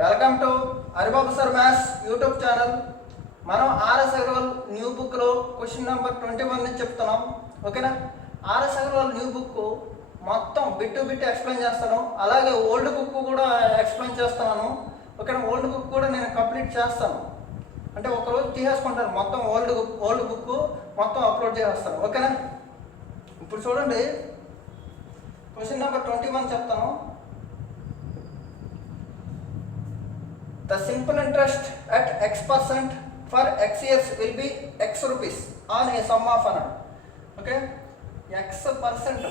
Welcome to Haribabu sir maths YouTube channel. మనం RS Agarwal new బుక్లో question number 21 నుంచి చెప్తున్నాం. ఓకేనా? ఆర్ఎస్ అగర్వాల్ న్యూ బుక్ మొత్తం బిట్ టు బిట్ ఎక్స్ప్లెయిన్ చేస్తాను, అలాగే ఓల్డ్ బుక్ కూడా ఎక్స్ప్లెయిన్ చేస్తున్నాను. ఓకేనా? ఓల్డ్ బుక్ కూడా నేను కంప్లీట్ చేస్తాను, అంటే ఒకరోజు తీసేసుకుంటాను. మొత్తం ఓల్డ్ బుక్ మొత్తం అప్లోడ్ చేస్తాను. ఓకేనా? ఇప్పుడు చూడండి, క్వశ్చన్ నెంబర్ 21 చెప్తాను. The simple interest at x% for x years will be x rupees on a sum of అన్నాడు. Okay, x%.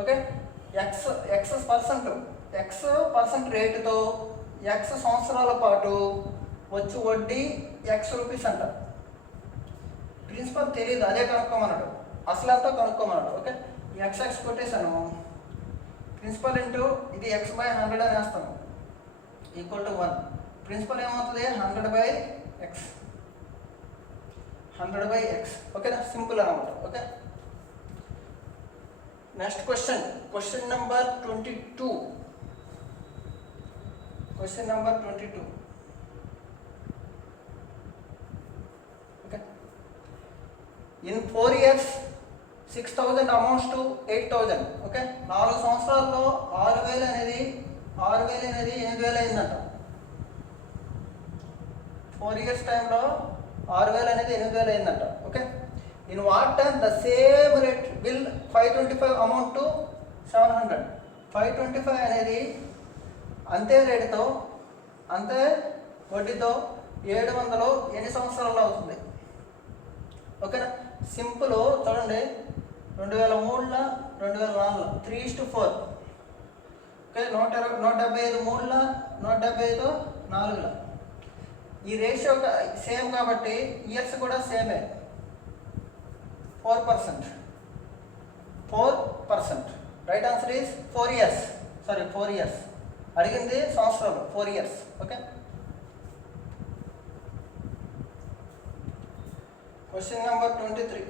ఓకే, x% రేటుతో x సంవత్సరాల పాటు వచ్చి వడ్డీ x రూపీస్ అంట. ప్రిన్సిపల్ తెలియదు, అదే కనుక్కోమన్నాడు, అసలు అంతా కనుక్కోమన్నాడు. ఓకే, x కొట్టేశాను, ప్రిన్సిపల్ ఇంటూ ఇది x/100 అని వేస్తాను, ఈక్వల్ టు 1. ప్రిన్సిపల్ ఏమవుతుంది? 100/x. ఓకేనా? సింపుల్ అనమాట. Okay, next question number 22. Okay, in 4 years 6,000 amounts to 8,000. Okay, 4 సంవత్సరాల్లో 6,000 అనేది 8,000 అయిందంట. 4 years టైంలో 6,000 అనేది 8,000 అయిందంట. Okay, in what time the same rate will 525 amount to 700. 525 అనేది అంతే రేటుతో అంతే వడ్డీతో 700 ఎన్ని సంవత్సరాల్లో అవుతుంది? ఓకేనా? సింపుల్. చూడండి, 2003లో 2004 3:4. ఓకే, 175 3లో 175 4లో. ఈ రేషియో సేమ్ కాబట్టి ఇయర్స్ కూడా సేమే. 4%. Right answer is 4 years. 4 years అడిగింది సంవత్సరాలు, 4 years. Okay, question number 23.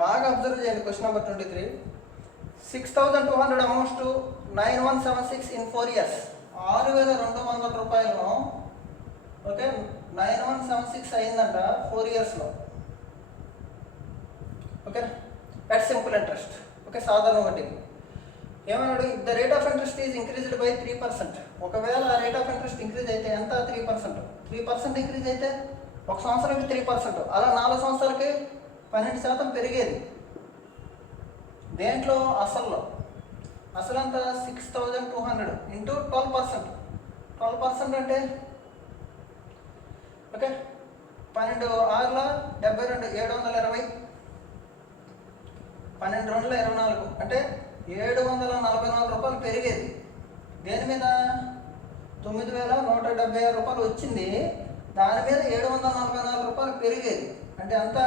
బాగా అబ్జర్వ్ చేయండి. Question number 23. 6,200 amounts to 9,176 in 4 years. 6,200 రూపాయలను ఓకే 9,176 అయిందంట 4 yearsలో. Okay, at simple interest. Okay, సాధారణ వడ్డీ. ఏమన్నాడు? If the rate of interest is increased by 3%. ఒకవేళ రేట్ ఆఫ్ ఇంట్రెస్ట్ ఇంక్రీజ్ అయితే ఎంత? 3% ఇంక్రీజ్ అయితే ఒక సంవత్సరానికి 3%, అలా 4 సంవత్సరాలకి 12% పెరిగేది. దేంట్లో? అసలంతా 6,200 ఇంటూ 12%. 12% అంటే ఓకే 12 6 72 720. 12 2 24 అంటే 744 రూపాయలు పెరిగేది. దేని మీద? 9,176 రూపాయలు వచ్చింది, దాని మీద 744 రూపాయలు పెరిగేది. అంటే అంతా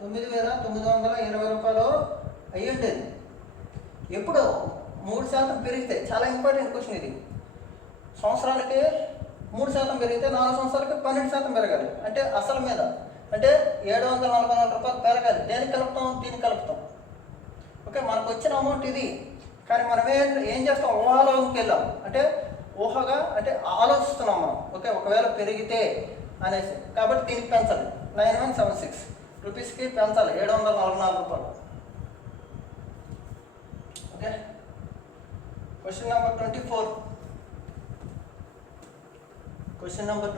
9,920 రూపాయలు అయ్యి ఉండేది. ఎప్పుడు? 3% పెరిగితే. చాలా ఇంపార్టెంట్ క్వశ్చన్ ఇది. సంవత్సరాలకి 3% పెరిగితే 4 సంవత్సరాలకి 12% పెరగాలి. అంటే అసలు మీద అంటే 744 రూపాయలు పెరగాలి. దేనికి కలుపుతాం? దీనికి కలుపుతాం. ఓకే, మనకు వచ్చిన అమౌంట్ ఇది, కానీ మనం ఏం చేస్తాం? ఊహాలోకి వెళ్ళాం, అంటే ఊహగా అంటే ఆలోచిస్తున్నాం మనం. ఓకే, ఒకవేళ పెరిగితే అనేసి, కాబట్టి దీనికి పెంచాలి. 9,176 రూపీస్కి పెంచాలి 744 రూపాయలు. Okay, question number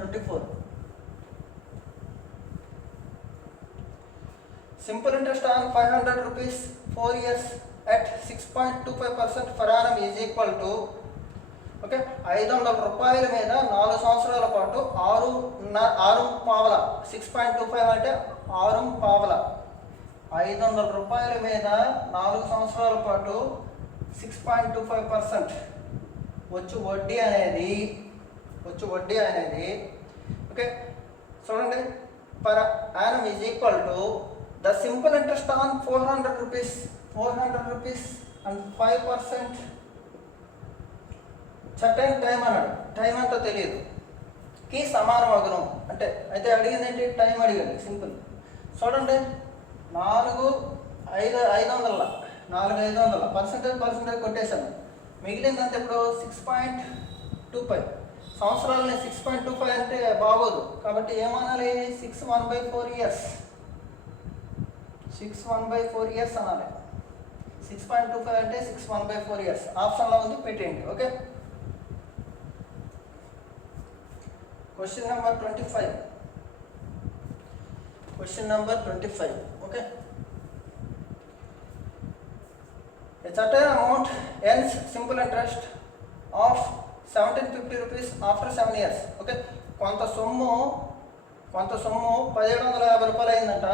24. Simple interest on 500 rupees 4 years at 6.25% per annum is equal to okay 500 రూపాయల మీద 4 సంవత్సరాల పాటు 6 పావలా. 6.25 అంటే 6 పావలా. 500 రూపాయల మీద 4 సంవత్సరాల పాటు 6.25% వచ్చి వడ్డీ అనేది ఓకే చూడండి, per annum is equal to the simple interest on 400 rupees and 5% certain time అన్నాడు. టైం అంతా తెలియదు కి సమానం అగును అంటే. అయితే అడిగింది ఏంటి? టైం అడిగింది. సింపుల్. చూడండి, 500 4500 పర్సెంటేజ్ కొట్టేశాను. మిగిలిందంటే ఇప్పుడు 6.25 సంవత్సరాలని 6.25 అంటే బాగోదు. కాబట్టి ఏమనాలి? 6/1/4 ఇయర్స్, 6/1/4 ఇయర్స్ అనాలి. 6.25 అంటే 6/1/4 ఇయర్స్. ఆప్షన్లో ఉంది, పెట్టేయండి. Okay. Question number 25. Question number 25. Okay. A certain amount earns simple interest of 1750 rupees after 7 years. Okay. కొంత సొమ్ము 1750 రూపాయలు అయిందంట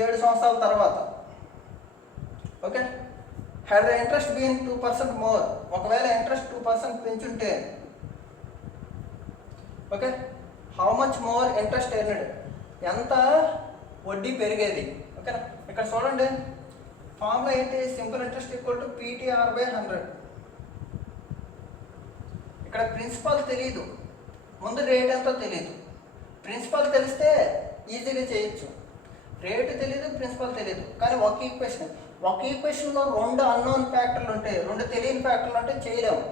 7 సంవత్సరాల తర్వాత. Okay. Had the interest been 2% more, ఒకవేళ ఇంట్రెస్ట్ 2% పెంచుంటే okay, how much more interest earned, ఎంత వడ్డీ పెరిగేది. ఓకేనా. ఇక్కడ చూడండి, ఫార్ములా ఏంటి? Simple interest equal to PTR/100. ఇక్కడ ప్రిన్సిపల్ తెలియదు, ముందు రేట్ ఎంతో తెలియదు. ప్రిన్సిపల్ తెలిస్తే ఈజీగా చేయొచ్చు, రేటు తెలియదు, ప్రిన్సిపల్ తెలియదు. కానీ ఒక ఈక్వేషన్లో 2 అన్నోన్ ఫ్యాక్టర్లు ఉంటాయి, 2 తెలియని ఫ్యాక్టర్లు అంటే చేయలేము.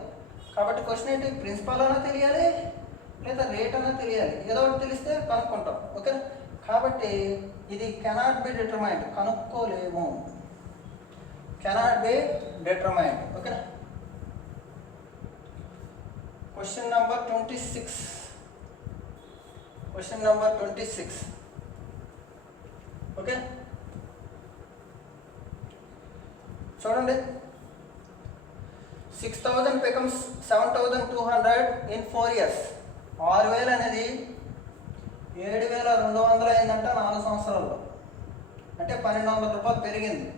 కాబట్టి క్వశ్చన్ ఏంటి? ప్రిన్సిపల్ అన్నా తెలియాలి లేదా రేట్ అన్నా తెలియాలి, ఏదో ఒకటి తెలిస్తే కనుక్కుంటాం. ఓకే. కాబట్టి ఇది కెనాట్ బి డిటర్మైన్డ్, కనుక్కోలేము, cannot be determined. Okay. Question number 26. Question number 26. Okay. చూడండి, 6000 becomes 7200 in 4 years. 6000 అనేది 7200 అయిందంట 4 సంవత్సరాల్లో. అంటే 1200 రూపాయలు పెరిగింది.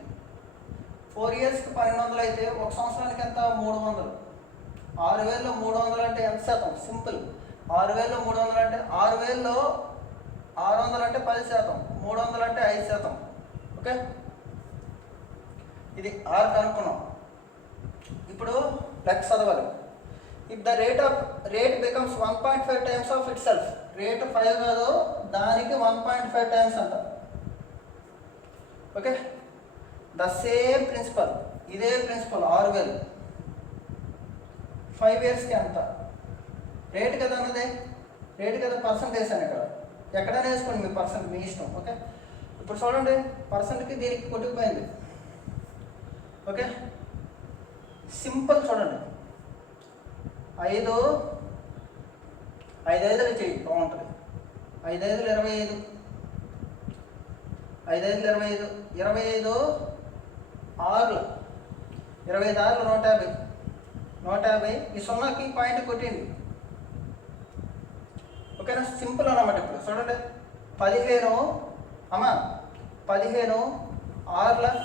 4 ఇయర్స్కి 1200 అయితే 1 సంవత్సరానికి ఎంత? 300. 6000లో 300 అంటే ఎంత శాతం? సింపుల్. 6000లో 300 అంటే 6000లో 600 అంటే 10%, 300 అంటే 5%. ఓకే. ఇది 6 కనుక్కున్నాం. ఇప్పుడు లెక్క చదవాలి. If the rate becomes 1.5 times of it self, rate 5 కాదు, దానికి 1.5 టైమ్స్ అంట. ఓకే. ద సేమ్ ప్రిన్సిపల్, ఇదే ప్రిన్సిపల్ 6000 5 ఇయర్స్కి ఎంత? రేటు కదా అన్నది, రేటు కదా, పర్సంటేజ్ అని ఇక్కడ ఎక్కడైనా వేసుకోండి, మీ పర్సెంట్ మీ ఇష్టం. ఓకే. ఇప్పుడు చూడండి, పర్సెంట్కి దీనికి కొట్టుకుపోయింది. ఓకే. సింపుల్ చూడండి, 5 5 చేయి బాగుంటుంది. 5 5 25, 5 5 25, 25 6 25 6 150, 150. ఈ 0కి పాయింట్ కొట్టింది. ఓకేనా. సింపుల్ అన్నమాట. ఇప్పుడు చూడండి, 15 అమ్మా 15 6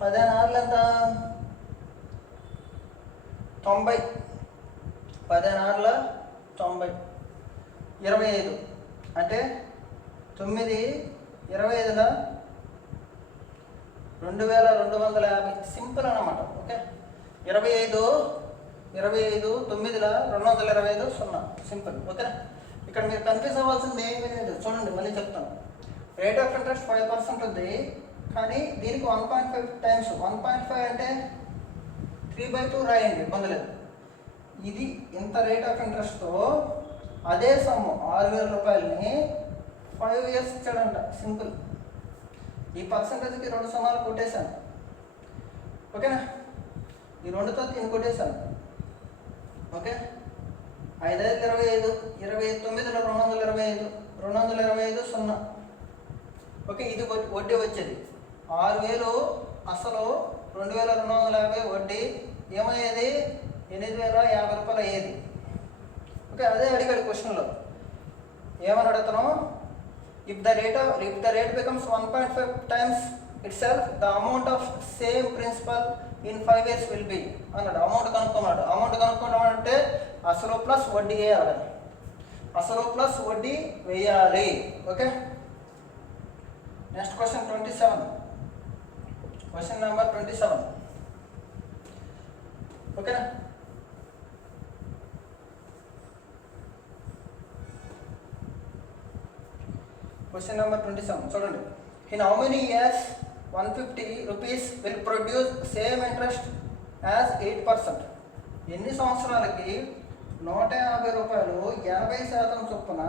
15 6 ఎంత? 90. 15 6 90. 25 అంటే 9 25 2250. సింపుల్ అన్నమాట. ఓకే. 25 9 225 0. సింపుల్. ఓకే. ఇక్కడ మీరు కన్ఫ్యూజ్ అవ్వాల్సింది ఏమీ లేదు. చూడండి, మళ్ళీ చెప్తాను. రేట్ ఆఫ్ ఇంట్రెస్ట్ 5% ఉంది, కానీ దీనికి 1.5 టైమ్స్. 1.5 అంటే 3/2 రాయండి, ఇబ్బంది లేదు. ఇది ఇంత రేట్ ఆఫ్ ఇంట్రెస్ట్తో అదే సొమ్ము 6000 రూపాయలని 5 ఇయర్స్ ఇచ్చాడంట. సింపుల్. ఈ పర్సంటేజ్కి 2 సున్నాలు కొట్టేశాను. ఓకేనా. ఈ 2తో దీన్ని కొట్టేశాను. ఓకే. 5 5 25, 29లో 225, 225 0. ఓకే. ఇది వడ్డీ వచ్చేది 6000 అసలు, 2250 వడ్డీ. ఏమయ్యేది? 8050 రూపాయలు అయ్యేది. ఓకే. అదే అడిగాడు క్వశ్చన్లో. ఏమని అడుగుతాను? If the rate becomes 1.5 times it self, the amount of same principle in 5 years will be అన్నాడు. అమౌంట్ కనుక్కున్నాడు. అమౌంట్ కనుక్కోవడం అంటే అసలు ప్లస్ వడ్డీ వేయాలి. అసలు ప్లస్ వడ్డీ వేయాలి. Okay. Next question 27. Question number 27. ఓకేనా. క్వశ్చన్ నెంబర్ 27 చూడండి. In how many years 150 rupees will produce same interest as 8%. ఎన్ని సంవత్సరాలకి 150 రూపాయలు 80% చొప్పున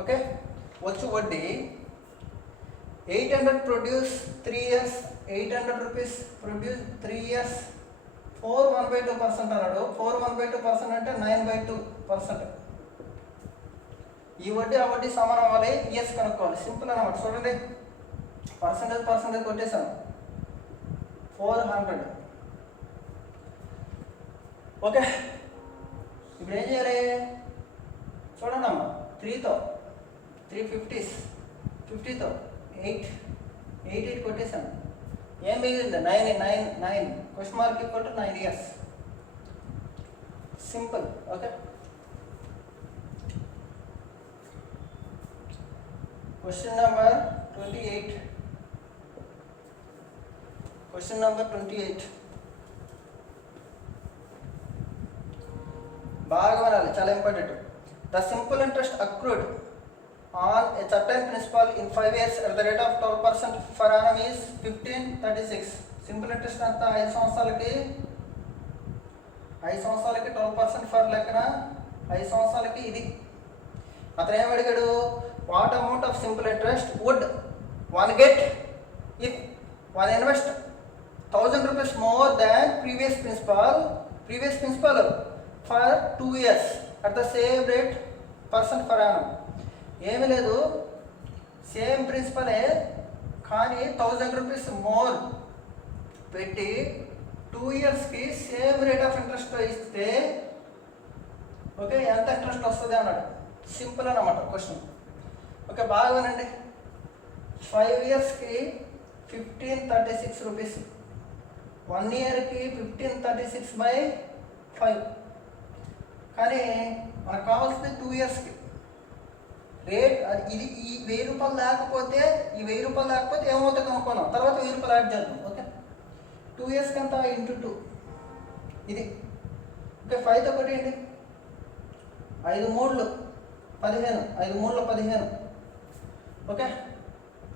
ఓకే వచ్చు వడ్డీ 800 produce 3 years 800 rupees produce 3 years 4 1/2% అన్నాడు. 4 1/2% అంటే 9/2%. ఈ వడ్డీ ఆ వడ్డీ సమానం అవ్వాలి, ఇయర్స్ కనుక్కోవాలి. సింపుల్ అన్నమాట. చూడండి, పర్సంటేజ్ కొట్టేశాను. 400. ఓకే, ఇప్పుడు ఏం చేయాలి చూడండి అమ్మా. 3తో 350s 50తో 8 కొట్టేశాను. ఏం మిగిలింది? 9 question mark equal to 9 years. Simple. Okay, question number 28. Question number 28 బాగా వినాలి, చాలా important. The simple interest accrued on a certain principal in 5 years at the rate of 12% per annum is 1536. Simple interest అంతా 5 సంవత్సరాలకి 12% for లెక్కన 5 సంవత్సరాలకి ఇది. అతను ఏం అడిగాడు? What amount of simple interest would one get if one invest 1000 rupees more than previous principal for 2 years at the same rate percent for annum. ఏమీ లేదు, సేమ్ ప్రిన్సిపలే కానీ 1000 rupees మోర్ పెట్టి 2 yearsకి సేమ్ రేట్ ఆఫ్ ఇంట్రెస్ట్ ఇస్తే okay ఎంత interest వస్తుంది అన్నాడు. Simple అన్నమాట question. Okay, బాగా వినండి. 5 yearsకి 1536 rupees, 1 yearకి 1536/5. కానీ మనకు కావాల్సింది 2 yearsకి రేట్. ఇది ఈ 1000 రూపాయలు లేకపోతే ఏమవుతుంది కనుక్కున్నాం. తర్వాత 1000 రూపాయలు యాడ్ చేద్దాం. ఓకే, 2 yearsకి అంతా ఇంటూ 2 ఇది. ఓకే, 5తో కొట్టేయండి. 5 3 15, 5 3 15. ఓకే,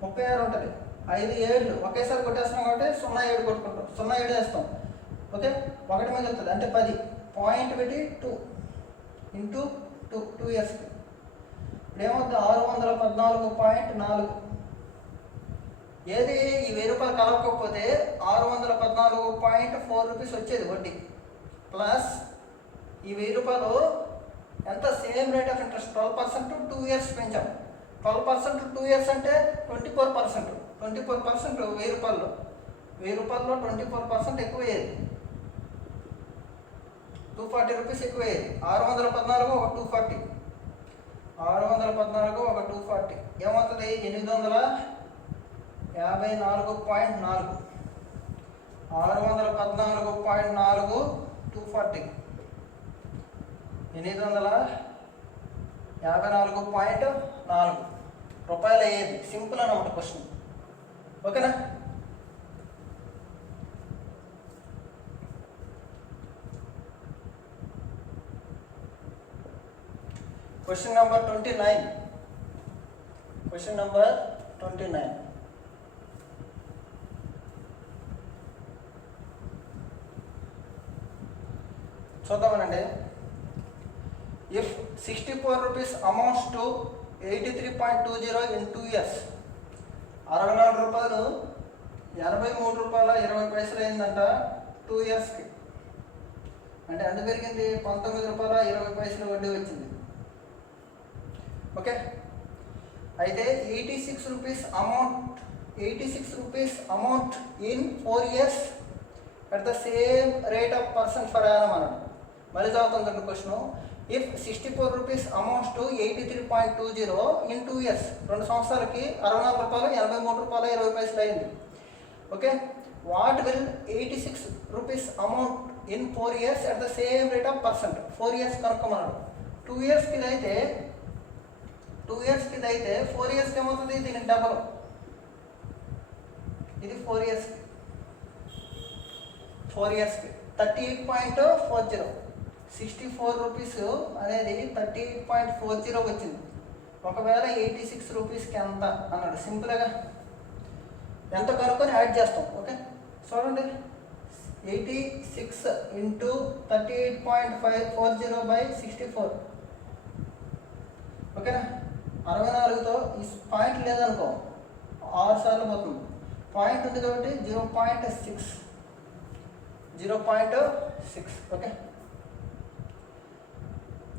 36 ఉంటుంది. 5 7 ఒకేసారి కొట్టేస్తాం కాబట్టి 07 కొట్టుకుంటాం. 07 వేస్తాం. ఓకే, 1 మిగులుతుంది అంటే 10. పాయింట్ పెట్టి 2 ఇంటూ 2 yearsకి ఏమవుతుంది? 614.4. ఏది ఈ 1000 రూపాయలు కలవకపోతే 614.4 rupees వచ్చేది వడ్డీ. ప్లస్ ఈ 1000 రూపాయలు ఎంత? Same rate of interest 12% 2 years పెంచాం. 12% 2 years అంటే 24%. 24% 1000 రూపాయల్లో 24% ఎక్కువయ్యేది. 240 rupees ఎక్కువయ్యేది. 614 ఒక 240, 614 ఒక 240 ఏమవుతుంది? 854.4. 614.4 240 854.4 రూపాయలు అయ్యేది. సింపుల్ అన్నమాట క్వశ్చన్. ఓకేనా? Question number 29. క్వశ్చన్ నెంబర్ 29 చూద్దామనండి. If 64 rupees amounts to 83.20 in 2 years. 64 రూపాయలు 83 రూపాయల 20 పైసలు అయిందంట 2 yearsకి. అంటే ఎంత పెరిగింది? 19 రూపాయల 20 పైసలు వడ్డీ వచ్చింది. ఓకే, అయితే 86 rupees amount in 4 years at the same rate of percent for annum అన్నాడు. మళ్ళీ చదువుతుంది question. If 64 rupees amounts to 83.20 in 2 years. 2 సంవత్సరాలకి 64 రూపాయలు 83 రూపాయల 20 పైసలు అయింది. Okay, what will 86 rupees amount in 4 years at the same rate of percent. 4 years కనుక్కోమన్నాడు. 2 yearsకి అయితే 4 yearsకి ఏమవుతుంది? దీనికి డబల్. ఇది 4 yearsకి 38.40. 64 rupees అనేది 38.40 వచ్చింది. ఒకవేళ 86 rupeesకి ఎంత అన్నాడు. సింపుల్గా ఎంత కనుక్కొని యాడ్ చేస్తాం. ఓకే చూడండి, 86 ఇంటూ 38.540/64. ఓకేనా, 64తో ఈ పాయింట్ లేదనుకో 6 సార్లు పోతుంది. పాయింట్ ఉంది కాబట్టి 0.6. ఓకే, 6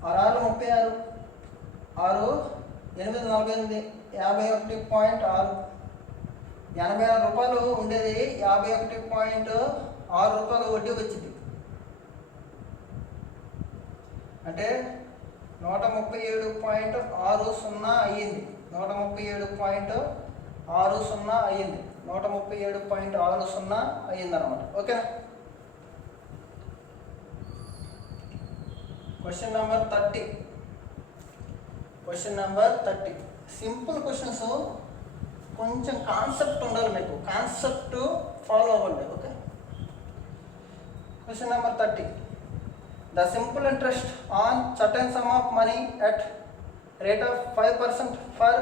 36, 6 8 48, 51.6. 86 రూపాయలు ఉండేది 51.6 రూపాయలు వడ్డీ వచ్చింది. అంటే 137.60 అయ్యింది. 137.60 అయ్యింది. 137.60 అయ్యిందన్నమాట. ఓకేనా. Question number 30. సింపుల్ క్వశ్చన్స్, కొంచెం కాన్సెప్ట్ ఉండాలి మీకు, కాన్సెప్ట్ ఫాలో అవ్వండి. Okay, question number 30. The simple interest on certain sum of money at rate of 5% for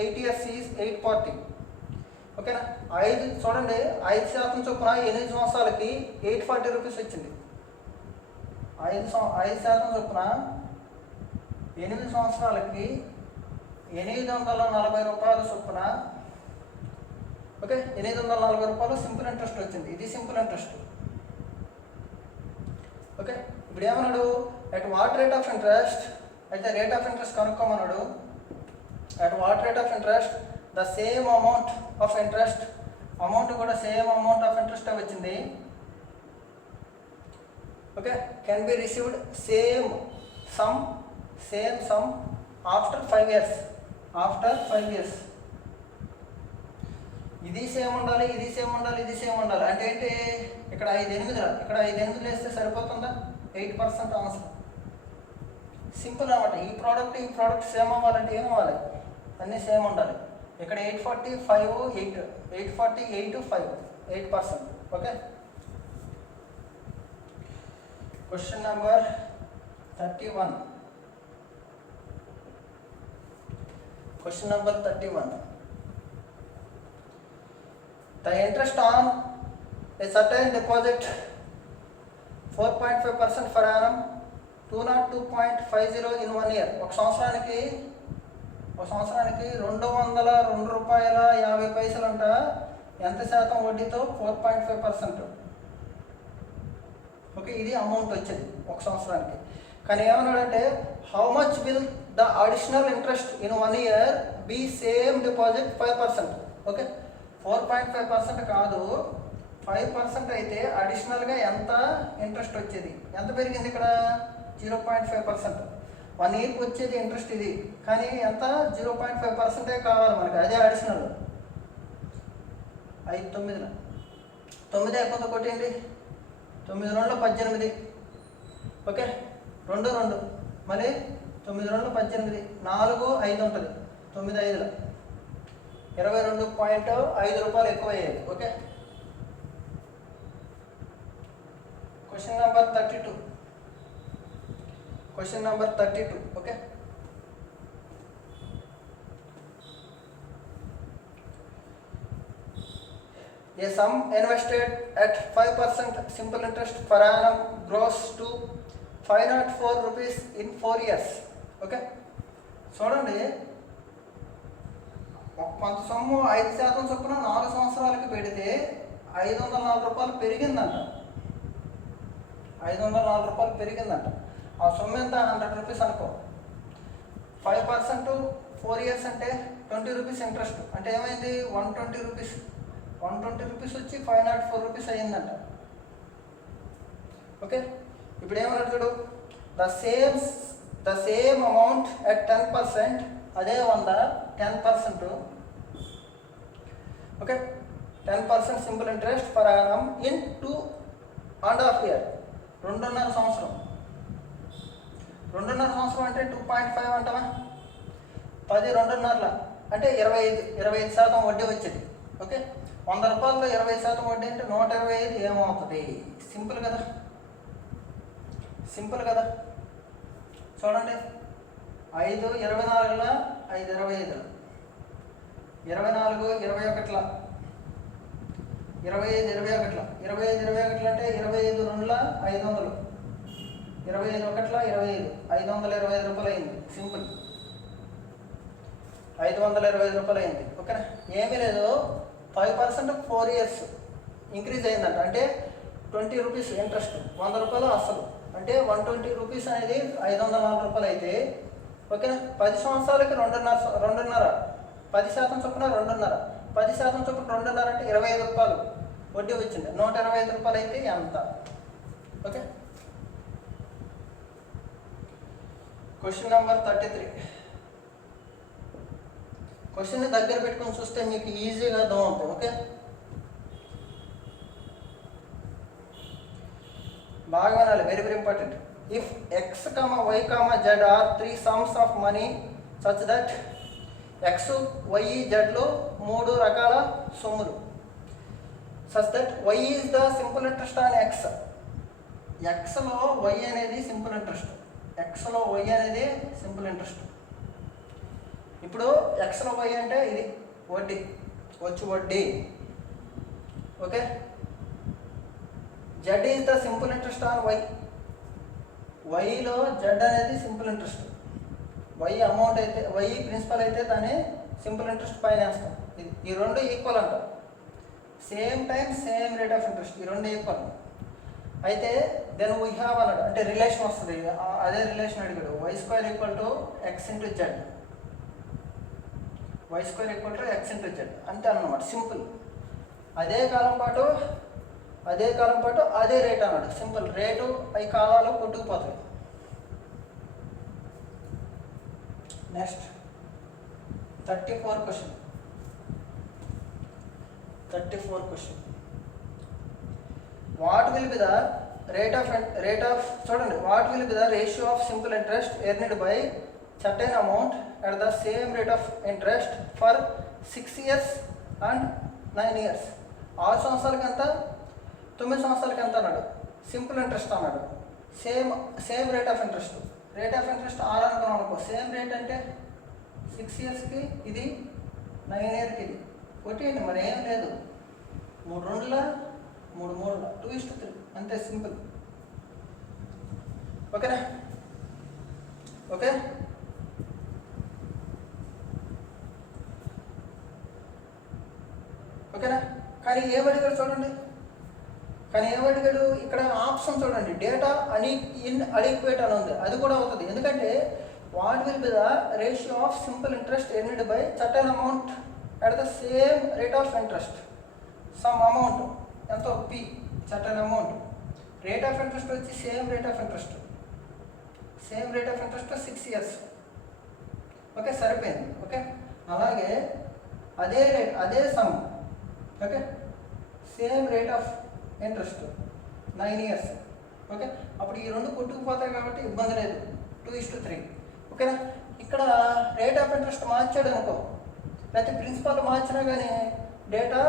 8 years is 840. ఓకేనా, 5 చూడండి, 5% చొప్పున 8 సంవత్సరాలకి 840 రూపీస్ వచ్చింది. 5% చొప్పున 8 సంవత్సరాలకి 840 రూపాయల చొప్పున. ఓకే, 840 రూపాయలు సింపుల్ ఇంట్రెస్ట్ వచ్చింది. ఇది సింపుల్ ఇంట్రెస్ట్. ఓకే, ఇప్పుడు ఏమన్నాడు, at what rate of interest, అయితే రేట్ ఆఫ్ ఇంట్రెస్ట్ కనుక్కోమన్నాడు. At what rate of interest the same amount of interest, amount కూడా సేమ్ అమౌంట్ ఆఫ్ ఇంట్రెస్ట్ వచ్చింది. Okay, can be received same sum after 5 years. ఇది same ఉండాలి, ఇది same ఉండాలి, ఇది same ఉండాలి. అంటే ఏంటి, ఇక్కడ 5 8 వేస్తే సరిపోతుందా? 8% ఆన్సర్. సింపుల్ అన్నమాట. ఈ ప్రోడక్ట్ సేమ్ అవ్వాలంటే ఏం అవ్వాలి, అన్నీ సేమ్ ఉండాలి. ఇక్కడ 840 5 8, 840 8 5, 8%. Okay, question number 31. The interest on a certain deposit 4.5% per annum, 202.50 in 1 year. ఒక సంవత్సరానికి 202 రూపాయల 50 పైసలు అంట. ఎంత శాతం వడ్డీతో? 4.5%. ఓకే, ఇది అమౌంట్ వచ్చేది ఒక సంవత్సరానికి. కానీ ఏమన్నాడంటే, how much will the additional interest in 1 year be same deposit 5%. Okay, 4.5% కాదు, 5% అయితే అడిషనల్గా ఎంత ఇంట్రెస్ట్ వచ్చేది? ఎంత పెరిగింది ఇక్కడ? 0.5%. 1 yearకి వచ్చేది ఇంట్రెస్ట్ ఇది, కానీ ఎంత? 0.5% కావాలి మనకి, అదే అడిషనల్. 5 9 అయిపోతుంది, కొట్టేయండి. 9 2 18. ఓకే, 2 2, మళ్ళీ 9 2 18, 4 5 ఉంటుంది. 9 5 22.5 రూపాయలు ఎక్కువ అయ్యేది. Okay, question number 32. Okay, a sum invested at 5% simple interest per annum grows to 504 rupees in 4 years. Okay, చూడండి, కొంత సొమ్ము 5% చొప్పున 4 సంవత్సరాలకి పెడితే 504 రూపాయలు పెరిగిందంట. 504 రూపాయలు పెరిగిందంట. ఆ సొమ్ము ఎంత? 100 రూపీస్ అనుకో. 5% 4 years అంటే 20 రూపీస్ ఇంట్రెస్ట్. అంటే ఏమైంది? 120 రూపీస్. 120 రూపీస్ వచ్చి 504 రూపీస్ అయ్యిందంట. ఓకే, ఇప్పుడు ఏమన్నా చూడు, ద సేమ్ అమౌంట్ అట్ 10%, అదే 100 10%. Okay, 10% simple interest per annum in 2.5 year, 2.5 సంవత్సరం. 2.5 సంవత్సరం అంటే 2.5 అంటావా? 10 2.5 అంటే 25% వడ్డీ వచ్చేది. ఓకే, 100 రూపాయల్లో 25% వడ్డీ అంటే 125 ఏమవుతుంది? సింపుల్ కదా. చూడండి, 5 24, 5 25, 24 21, 25 21 25 21 అంటే 25 2ల 500, 25 1ల 25 525 రూపాయలు అయింది. సింపుల్, 525 రూపాయలు అయింది. ఓకేనా, ఏమీ లేదు. 5% 4 years ఇంక్రీజ్ అయిందంట. అంటే 20 రూపీస్ ఇంట్రెస్ట్, 100 రూపాయలు అసలు, అంటే 120 రూపీస్ అనేది 504 రూపాయలు అయితే, ఓకేనా, 10 సంవత్సరాలకి 2.5 10% చొప్పున 2.5 10% చొప్పున 2.5 అంటే 25 రూపాయలు వడ్డీ వచ్చింది. 125 రూపాయలు అయితే ఎంత? Okay, question number 33. క్వశ్చన్ని దగ్గర పెట్టుకొని చూస్తే మీకు ఈజీగా అర్థం అవుతుంది. ఓకే, బాగా వినాలి, very very important. If x, y, z are 3 sums of money such that x, y, zలో 3 రకాల సొమ్ములు, such that y is the simple interest on x. xలో y అనేది సింపుల్ ఇంట్రెస్ట్, xలో y అనేది సింపుల్ ఇంట్రెస్ట్. ఇప్పుడు xలో y అంటే ఇది వడ్డీ, వడ్డీ. Okay, z is the simple interest on y. వైలో z అనేది సింపుల్ ఇంట్రెస్ట్. y అమౌంట్ అయితే, y ప్రిన్సిపల్ అయితే దాన్ని సింపుల్ ఇంట్రెస్ట్ పైన వేస్తాం. ఈ రెండు ఈక్వల్ అంట, same time same rate of interest, ఈ రెండు ఈక్వల్. అయితే దెన్ వీ హ్యావ్ అన్నాడు, అంటే రిలేషన్ వస్తుంది. అదే రిలేషన్ అడిగాడు, y² = x × z, y² = x × z అంతే అన్నమాట, సింపుల్. అదే కాలం పాటు అదే రేట్ అన్నాడు, సింపుల్. రేటు ఈ కాలాలు కొట్టుకుపోతాయి. Next 34 question. What will be the rate of చూడండి, what will be the ratio of simple interest earned by certain amount at the same rate of interest for 6 years and 9 years. 6 సంవత్సరాలకి ఎంత, 9 సంవత్సరాలకి ఎంత అన్నాడు. Simple interest అన్నాడు, same rate of interest. 6 అనుకున్నాం అనుకో, same rate అంటే 6 yearsకి ఇది, 9 yearsకి ఇది. కొట్టేయండి, మరి ఏం లేదు. 3 2ల 3 3ల 2:3 అంతే, సింపుల్. ఓకేనా, ఓకే. ఓకేనా, కానీ ఏమడిగాడు చూడండి, ఇక్కడ ఆప్షన్ చూడండి, డేటా అన్ఈక్వేట్ అని ఉంది, అది కూడా అవుతుంది. ఎందుకంటే what will be the ratio of simple interest earned by certain amount at the same rate of interest, sum amount ఎంతో P, certain amount. Rate of interest వచ్చి same rate of interest 6 years. Okay, సరిపోయింది. Okay, అలాగే అదే rate, అదే sum. Okay, same rate of interest 9 years. Okay, అప్పుడు ఈ రెండు కొట్టుకుపోతాయి కాబట్టి ఇబ్బంది లేదు, 2:3. ఓకేనా, ఇక్కడ రేట్ ఆఫ్ ఇంట్రెస్ట్ మార్చాడు అనుకో, లేకపోతే ప్రిన్సిపల్ మార్చినా కానీ డేటా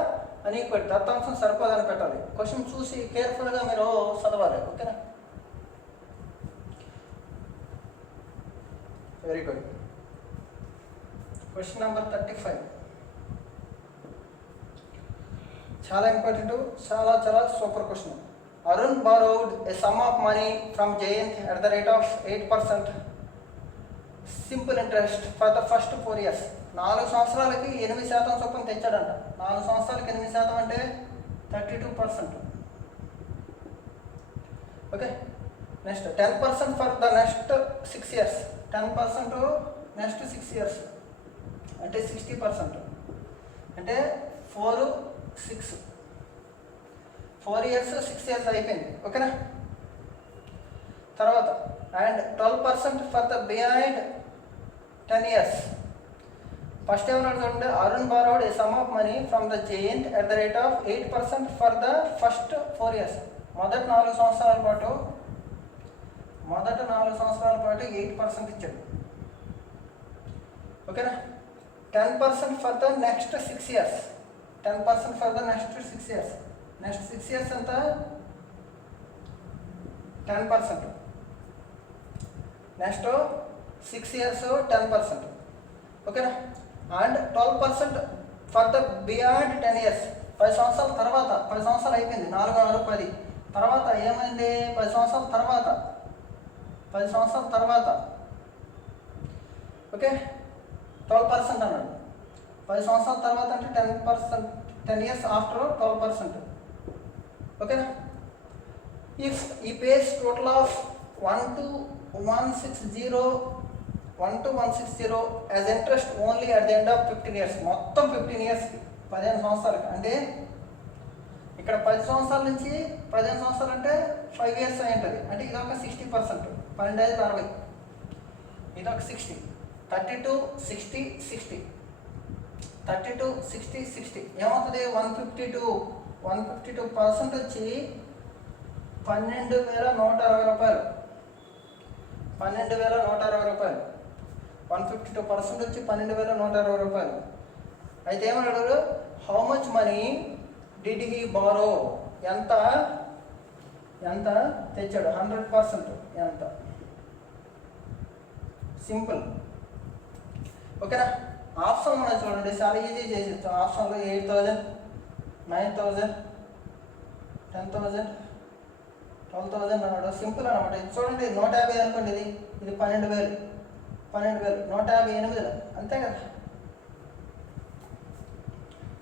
అన్ఈక్వల్, దత్తాంశం సరిపోదని పెట్టాలి. క్వశ్చన్ చూసి కేర్ఫుల్గా మీరు చదవాలి. ఓకేనా, వెరీ గుడ్. క్వశ్చన్ నెంబర్ 35 చాలా ఇంపార్టెంట్, చాలా super question. Arun borrowed a sum of money from Jayant at the rate of 8% simple interest for the first 4 years. 4 సంవత్సరాలకి 8% చొప్పున తెచ్చాడంట. 4 సంవత్సరాలకి 8% అంటే 32%. Okay, next 10% for the next 6 years. 10% next 6 years అంటే 60%. అంటే 4 years 6 years అయిపోయింది. ఓకేనా, తర్వాత and 12% for the behind 10 years. First ఏమన్నాడు చూడండి, Arun borrowed a sum of money from the Jayant at the rate of 8% for the first 4 years. మొదటి 4 సంవత్సరాల పాటు 8% ఇచ్చాడు. ఓకేనా, 10% for the next 6 years. 10% for the next 6 years. Next 6 years ఎంత, 10%. Next 6 years 10%. ఓకేనా, and 12% for the beyond 10 years. 10 సంవత్సరాల తర్వాత, 10 సంవత్సరాలు అయిపోయింది, 4, 6, 10 తర్వాత ఏమైంది? 10 సంవత్సరాల తర్వాత, 10 సంవత్సరాల తర్వాత ఓకే 12% అన్నాడు. 10 సంవత్సరాల తర్వాత అంటే 10%, 10 years after 12%. ఓకేనా? If he pays total of 1 to 160 as interest only at the end of 15 years, మొత్తం 15 yearsకి, 15 సంవత్సరాలకి. అంటే ఇక్కడ 10 సంవత్సరాల నుంచి 15 సంవత్సరాలు అంటే 5 years అయి ఉంటుంది. అంటే ఇదొక 60%, 12 60, ఇదొక 60, 32 60 60, 32 60 60 ఏమవుతుంది? 152% వచ్చి 12,160 రూపాయలు. 12,160 రూపాయలు. 152% వచ్చి 12,160 రూపాయలు. అయితే ఏమన్నాడు? How much money did he borrow? ఎంత తెచ్చాడు? 100%. ఎంత? సింపుల్. ఓకేనా? ఆప్షన్ మనం చూడండి, చాలా ఈజీ చేసేచ్చు. ఆప్షన్లో 8,000, 9,000, 10,000, 12,000 అన్నాడు. సింపుల్ అనమాట. ఇది చూడండి, 150 అనుకోండి. ఇది 12,000, 158, అంతే కదా.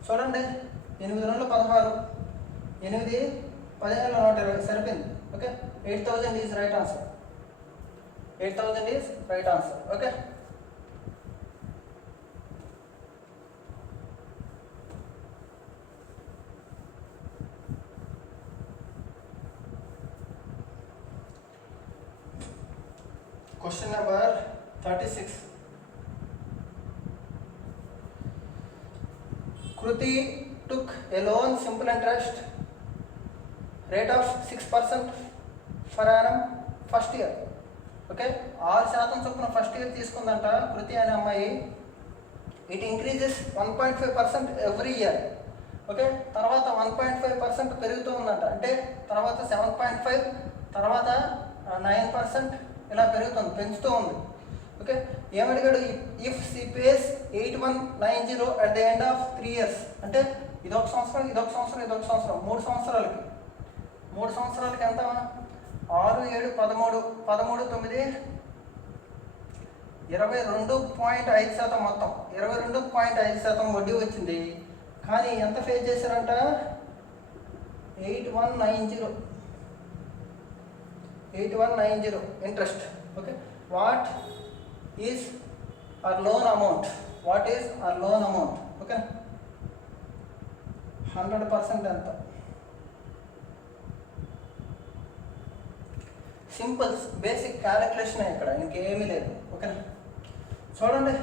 చూడండి, 8 2 16, 8 17 120 సరిపోయింది. Okay, 8,000 is right answer. 8,000 is right answer. Okay, question number 36. Kruti took a loan simple interest rate of 6% per annum first year. Okay, 6% చొప్పున ఫస్ట్ ఇయర్ తీసుకుందంట కృతి అనే అమ్మాయి. It increases 1.5% every year. Okay, తర్వాత 1.5% పెరుగుతూ ఉందంట. అంటే తర్వాత 7.5, తర్వాత 9% ఇలా పెంచుతూ ఉంది. ఓకే, ఏమడిగాడు? If C pays 8190 at the end of 3 years, అంటే ఇదొక సంవత్సరం, 3 సంవత్సరాలకి. 3 సంవత్సరాలకి ఎంత? 6 7 13 13 9 22.5% మొత్తం 22.5% వడ్డీ వచ్చింది. కానీ ఎంత ఫేస్ చేశారంట? 8190 interest. Okay, what is our loan amount? Okay, 100% ఎంత? సింపుల్ బేసిక్ క్యాలిక్యులేషన్ ఇక్కడ, ఇంకేమీ లేదు. ఓకేనా? చూడండి,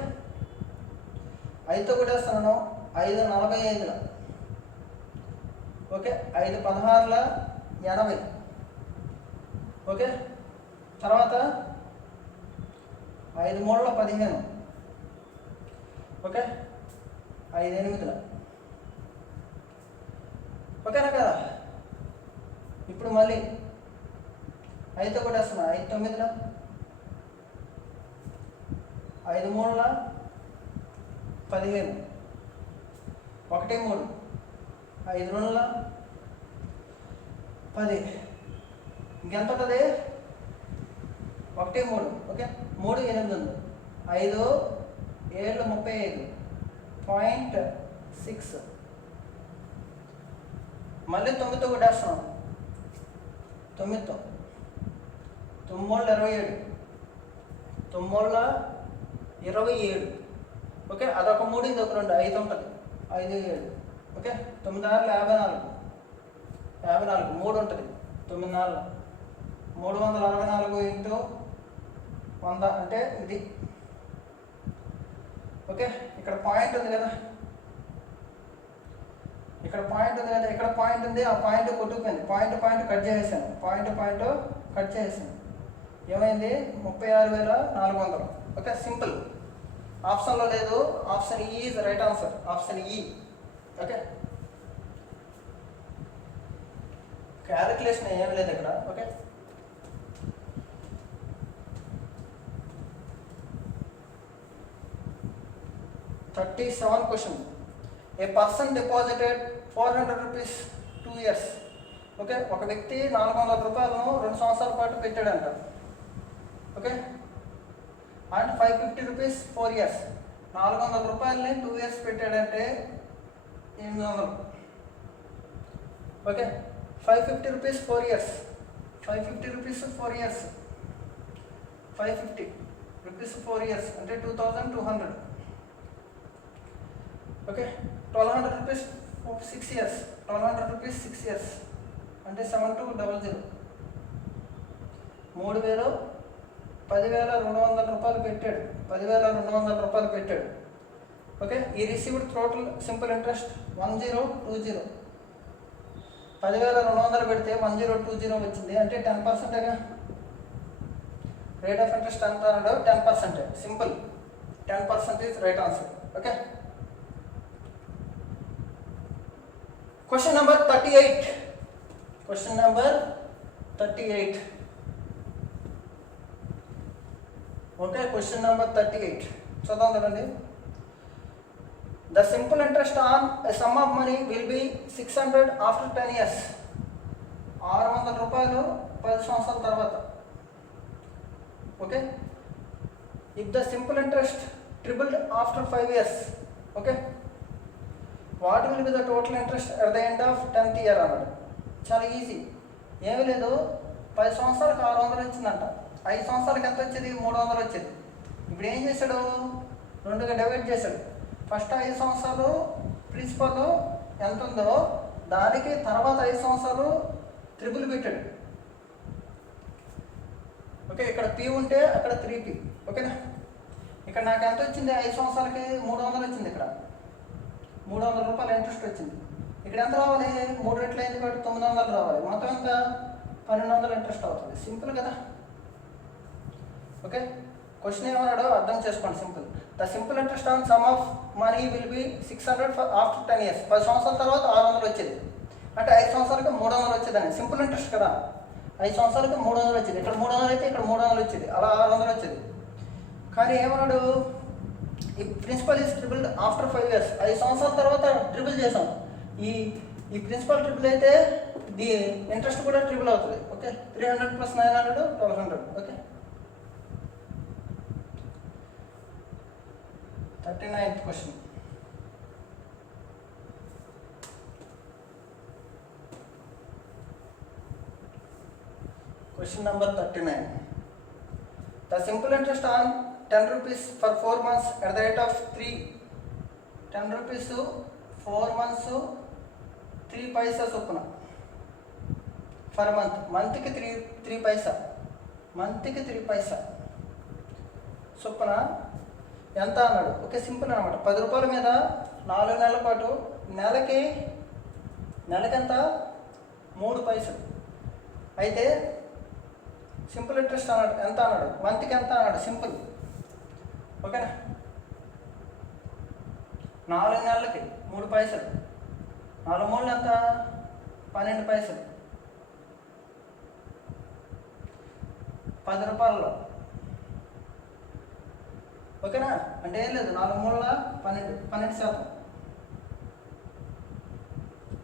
5తో కూడా వేస్తున్నాను. 5 45, ఓకే, 5 16 80, ఓకే, తర్వాత 5 3 15, ఓకే, 5 8, ఓకేనా కదా. ఇప్పుడు మళ్ళీ 5తో కూడా వేస్తున్నా. 5 9, 5 3 15, 1 3, 5 2 10, ఇంకెంత ఉంటుంది? 1 3, ఓకే, 3 8 ఉంది. 5 7 35.6, మళ్ళీ 9తో కూడా వేస్తున్నాం. 9తో 9 27, ఓకే, అదొక 3, ఇదొక 2, 5 ఉంటుంది. 5 7, ఓకే, 9 6 54, 3 ఉంటుంది. 9 4 364 ఇంటూ 100 అంటే ఇది. ఓకే, ఇక్కడ పాయింట్ ఉంది కదా, ఇక్కడ పాయింట్ ఉంది. ఆ పాయింట్ కొట్టుకుపోయింది. పాయింట్ కట్ చేసేసాను. ఏమైంది? 36,400. Okay, simple. ఆప్షన్లో లేదు. Option E is right answer. Option E. Okay, calculation ఏం లేదు ఇక్కడ. Okay, question. A person deposited 400 rupees 2 years. Okay, ఒక వ్యక్తి 400 రూపాయలను 2 సంవత్సరాల పాటు పెట్టాడంట. Okay, and 550 rupees 4 years. 400 రూపాయలని 2 years పెట్టాడంటే 800. Okay, 550 rupees 4 years. 550 rupees 4 years. 550 rupees 4 years అంటే 2200. Okay, 1200 rupees 6 years. 1200 rupees 6 years అంటే 7200. 3000 10,200 రూపాయలు పెట్టాడు. 10,200 రూపాయలు పెట్టాడు. ఓకే, ఈ రిసీవ్డ్ టోటల్ సింపుల్ ఇంట్రెస్ట్ 1020. 10,200 పెడితే 1020 వచ్చింది అంటే 10%గా. రేట్ ఆఫ్ ఇంట్రెస్ట్ ఎంత అన్నాడు? 10%. Simple, 10% is right answer. Okay, question number 38. Question number 38. Okay, question number 38 చదవం కదండి. The simple interest on a sum of money will be 600 after 10 years. 600 రూపాయలు 10 సంవత్సరాల తర్వాత. Okay, if the simple interest tripled after 5 years. Okay, what will be the total interest at the end of 10th year అన్నాడు. చాలా easy, ఏమీ లేదు. 10 సంవత్సరాలకు 600 వచ్చిందంట. 5 సంవత్సరాలకి ఎంత వచ్చేది? 300 వచ్చేది. ఇప్పుడు ఏం చేశాడు? 2గా డివైడ్ చేశాడు. ఫస్ట్ 5 సంవత్సరాలు ప్రిన్సిపల్ ఎంత ఉందో దానికి తర్వాత 5 సంవత్సరాలు త్రిబుల్ పెట్టాడు. ఓకే, ఇక్కడ పి ఉంటే అక్కడ 3p. ఓకేనా, ఇక్కడ నాకు ఎంత వచ్చింది? 5 సంవత్సరాలకి 300 వచ్చింది. ఇక్కడ 300 రూపాయల ఇంట్రెస్ట్ వచ్చింది. ఇక్కడ ఎంత రావాలి? 3 రెట్లు అయింది కాబట్టి 900 రావాలి. మొత్తం ఎంత? 1200 ఇంట్రెస్ట్ అవుతుంది. సింపుల్ కదా. ఓకే, క్వశ్చన్ ఏమన్నాడో అర్థం చేసుకోండి. Simple. The simple interest on some of money will be 600 after 10 years. 10 సంవత్సరాల తర్వాత 600 వచ్చేది అంటే 5 సంవత్సరాలకి 300 వచ్చేదని. సింపుల్ ఇంట్రెస్ట్ కదా. 5 సంవత్సరాలకి 300 వచ్చేది. ఇక్కడ 300 అయితే ఇక్కడ 300 వచ్చేది. అలా 600 వచ్చేది. కానీ ఏమన్నాడు? ఈ principle is tripled after 5 years. 5 సంవత్సరాల తర్వాత ట్రిపుల్ చేసాం. ఈ ప్రిన్సిపల్ ట్రిపుల్ అయితే ది ఇంట్రెస్ట్ కూడా ట్రిపుల్ అవుతుంది. Okay, 300 + 900 1200. Okay, 39th question. Question number 39. The simple interest on 10 rupees for 4 months at the rate of 3. 10 rupees 4 months 3 పైసా చొప్పున ఫర్ మంత్. మంత్కి 3 పైసా. మంత్కి 3 పైసా చొప్పున ఎంత అన్నాడు? ఓకే, సింపుల్ అనమాట. 10 రూపాయల మీద 4 నెలల పాటు నెలకెంత? 3 పైసలు. అయితే సింపుల్ ఇంట్రెస్ట్ అన్నాడు. ఎంత అన్నాడు? మంత్కి ఎంత అన్నాడు? సింపుల్. ఓకేనా, 4 నెలలకి 3 పైసలు. 4 మూడు ఎంత? 12 పైసలు. 10 రూపాయలలో. ఓకేనా, అంటే ఏం లేదు. 4 మూడుల 12%.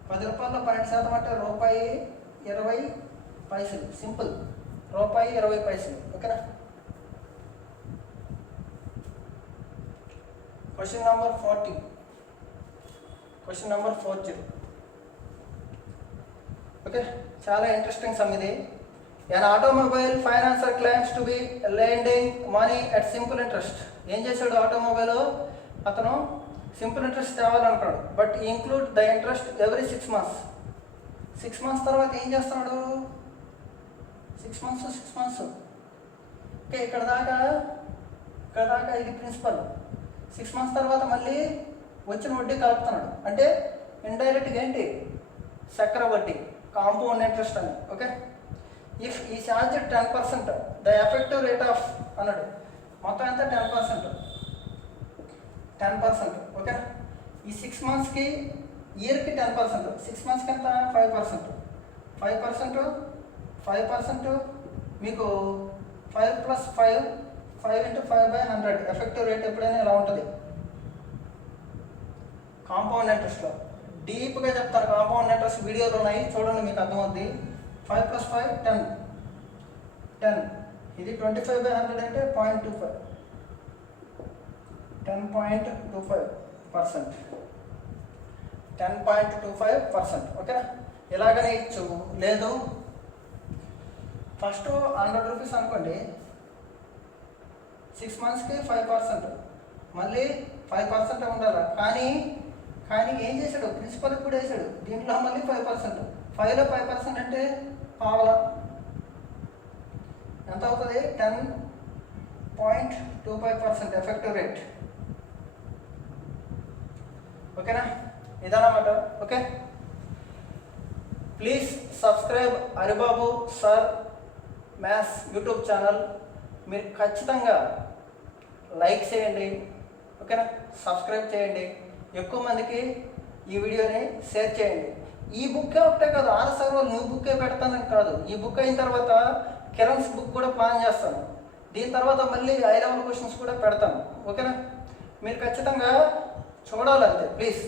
10 రూపాయల్లో 12% అంటే ₹1.20. సింపుల్, ₹1.20. ఓకేనా. Question number 40. Question number 40. Okay, చాలా ఇంట్రెస్టింగ్ సమ్ ఇది. An automobile financer claims to be lending money at simple interest. ఏం చేశాడు? ఆటోమొబైల్ అతను సింపుల్ ఇంట్రెస్ట్ తేవాలనుకున్నాడు. But include the interest every 6 months. 6 months తర్వాత ఏం చేస్తున్నాడు? 6 months. ఓకే, ఇక్కడ దాకా ఇది ప్రిన్సిపల్. 6 months తర్వాత మళ్ళీ వచ్చిన వడ్డీ కలుపుతున్నాడు. అంటే ఇండైరెక్ట్గా ఏంటి? చక్ర వడ్డీ, కాంపౌండ్ ఇంట్రెస్ట్ అని. ఓకే, ఇఫ్ ఈ charge 10%, the effective rate of అన్నాడు. మొత్తం ఎంత? 10%. ఓకే, ఈ 6 monthsకి ఇయర్కి 10%. 6 monthsకి ఎంత? 5%. 5% మీకు 5 + 5 5 × 5/100. ఎఫెక్టివ్ రేట్ ఎప్పుడైనా ఇలా ఉంటుంది కాంపౌండ్ ఇంట్రెస్ట్లో. డీప్గా చెప్తాను. కాంపౌండ్ లెటర్స్ వీడియోలు ఉన్నాయి, చూడండి మీకు అర్థమవుద్ది. 5 + 5 10. 10 ఇది 25/100 అంటే 0.25, 10.25%, 10.25%. ఓకేనా? ఇలాగనే ఇచ్చు. లేదు ఫస్ట్ 100 రూపీస్ అనుకోండి, 6 మంత్స్కి 5%, మళ్ళీ 5% ఉండాలి. కానీ ఏం చేశాడు, ప్రిన్సిపల్కి కూడా వేసాడు. దీంట్లో మళ్ళీ 5%, 5లో 5% అంటే పావలా ఎంత అవుతుంది? 10.25% ఎఫెక్టివ్ రేట్. ఓకేనా? ఇదన్నమాట. Okay, please subscribe Haribabu sir maths YouTube channel. మీరు ఖచ్చితంగా లైక్ చేయండి. ఓకేనా? సబ్స్క్రైబ్ చేయండి. ఎక్కువ మందికి ఈ వీడియోని షేర్ చేయండి. ఈ బుక్కే ఒకటే కాదు, ఆన్సర్ న్యూ బుక్కే పెడతానని కాదు. ఈ బుక్ అయిన తర్వాత కిరణ్స్ బుక్ కూడా ప్లాన్ చేస్తాను. దీని తర్వాత మళ్ళీ హై లెవెల్ క్వశ్చన్స్ కూడా పెడతాను. ఓకేనా? మీరు ఖచ్చితంగా చూడాలంతే ప్లీజ్.